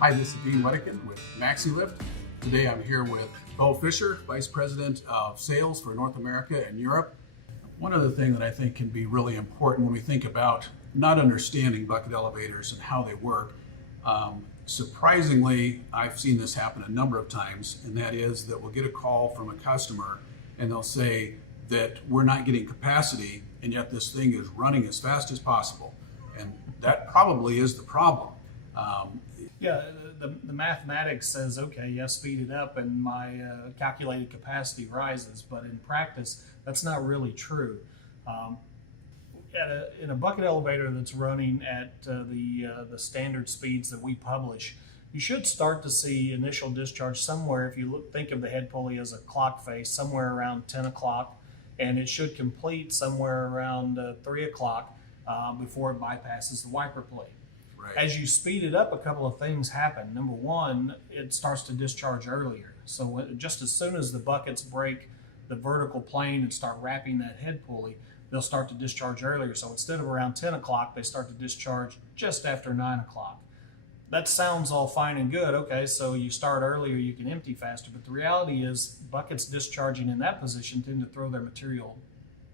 Hi, this is Dean Wedekind with Maxi-Lift. Today I'm here with Bo Fisher, Vice President of Sales for North America and Europe. One other thing that I think can be really important when we think about not understanding bucket elevators and how they work, surprisingly, I've seen this happen a number of times, and that is that we'll get a call from a customer and they'll say that we're not getting capacity and yet this thing is running as fast as possible. And that probably is the problem. The mathematics says, okay, yes, speed it up and my calculated capacity rises, but in practice, that's not really true. In a bucket elevator that's running at the standard speeds that we publish, you should start to see initial discharge somewhere, if you think of the head pulley as a clock face, somewhere around 10 o'clock, and it should complete somewhere around 3 o'clock before it bypasses the wiper plate. Right. As you speed it up, a couple of things happen. Number one, it starts to discharge earlier. So just as soon as the buckets break the vertical plane and start wrapping that head pulley, they'll start to discharge earlier. So instead of around 10 o'clock, they start to discharge just after 9 o'clock. That sounds all fine and good. Okay, so you start earlier, you can empty faster. But the reality is buckets discharging in that position tend to throw their material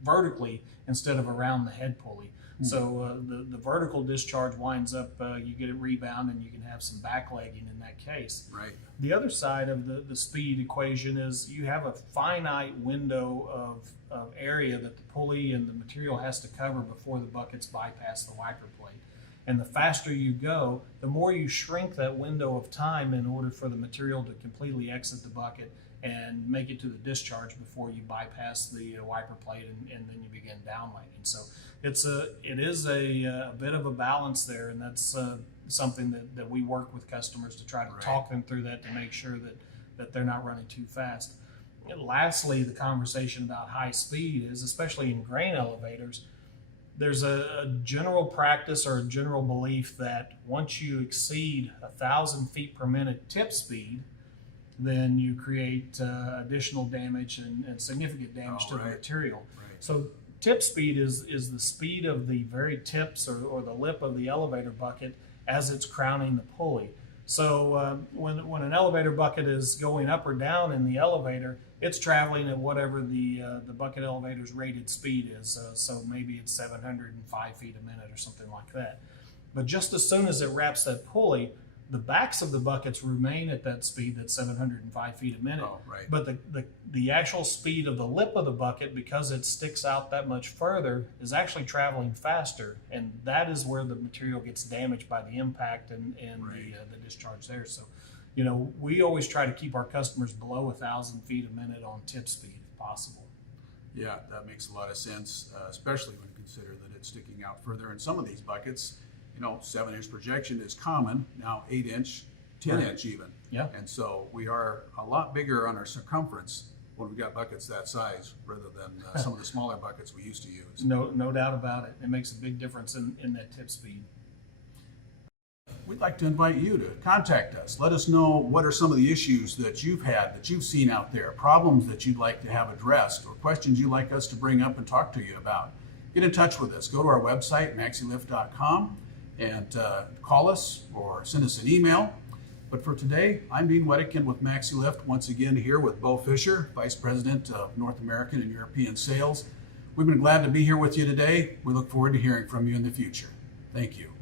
vertically instead of around the head pulley. So the vertical discharge winds up, you get a rebound and you can have some backlegging in that case. Right. The other side of the speed equation is you have a finite window of area that the pulley and the material has to cover before the buckets bypass the wiper plate. And the faster you go, the more you shrink that window of time in order for the material to completely exit the bucket and make it to the discharge before you bypass the wiper plate and then you begin downlighting. So it is a bit of a balance there, and that's something that we work with customers to try to talk them through that to make sure that they're not running too fast. And lastly, the conversation about high speed is, especially in grain elevators, there's a general practice or a general belief that once you exceed 1,000 feet per minute tip speed, then you create additional damage and significant damage to the material. Right. So tip speed is the speed of the very tips or the lip of the elevator bucket as it's crowning the pulley. So when an elevator bucket is going up or down in the elevator, it's traveling at whatever the bucket elevator's rated speed is. So maybe it's 705 feet a minute or something like that. But just as soon as it wraps that pulley, the backs of the buckets remain at that speed, that's 705 feet a minute. Oh, right. But the actual speed of the lip of the bucket, because it sticks out that much further, is actually traveling faster. And that is where the material gets damaged by the impact and the discharge there. So, we always try to keep our customers below 1,000 feet a minute on tip speed if possible. Yeah, that makes a lot of sense, especially when you consider that it's sticking out further. In some of these buckets, 7-inch projection is common, now 8-inch, 10-inch even. Yeah. And so we are a lot bigger on our circumference when we've got buckets that size rather than some of the smaller buckets we used to use. No doubt about it. It makes a big difference in that tip speed. We'd like to invite you to contact us. Let us know what are some of the issues that you've had, that you've seen out there, problems that you'd like to have addressed, or questions you'd like us to bring up and talk to you about. Get in touch with us. Go to our website, maxilift.com, and call us or send us an email. But for today, I'm Dean Wedekind with Maxi-Lift, once again here with Bo Fisher, Vice President of North American and European Sales. We've been glad to be here with you today. We look forward to hearing from you in the future. Thank you.